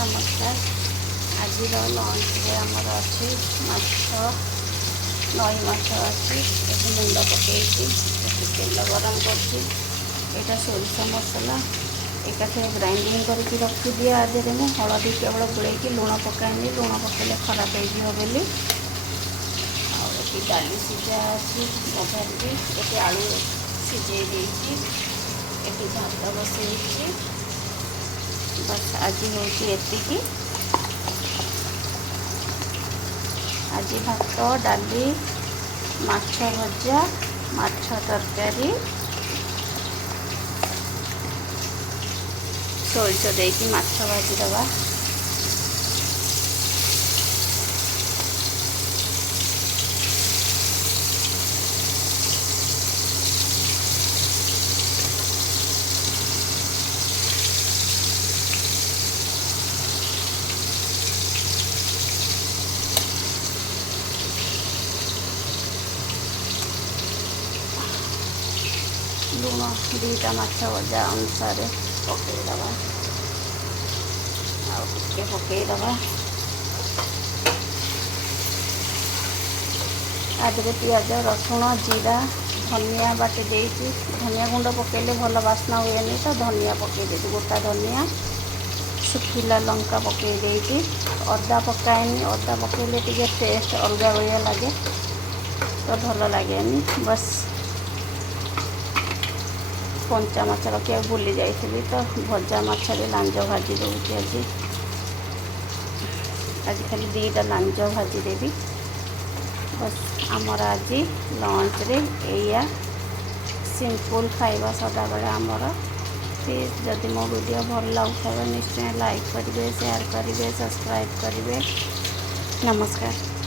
नमस्कार। आज लंच रे आमर अच्छी माछ नई माछ अच्छी मुंड पकई तेल गरम कर सोरिष मसला एकाथे ग्राइंडिंग करके रखी दिए आधे में हलदी केवल गोलैक लुण पकाएनि लुण पकड़े खराब हो बोली डाली सीझा अच्छी बघारी ये आलू सीझे ये भात बसई बस आज होती आज भात डाली माछ भजा माछ तरकारी सोरिष देकी माछ भाजीदवा लुण दुईटा माछ भजा अनुसार पकईदबा आगे पकईदबा आधे पियाज रसुण जीरा धनिया बाटे देती धनिया गुंड पकईले भल बास्ना हुए तो धनिया पकई गोटा धनिया शुखिला लंका पकई देती अदा पकाएनि अदा पकईले टे टेस्ट अलग भाया लगे तो भल लगे बस कंचा माछ रखा भूली जाइए तो भजा मछली लांज भाजी दूसरी आज खाली दीटा लांज भाजी देवी बस आमर आज लंच रे या सिंपल खाइबा सदा बेले आमर प्लीज जदि मो वीडियो भल लगुव निश्चय लाइक करेंगे शेयर करेंगे सब्सक्राइब करेंगे नमस्कार।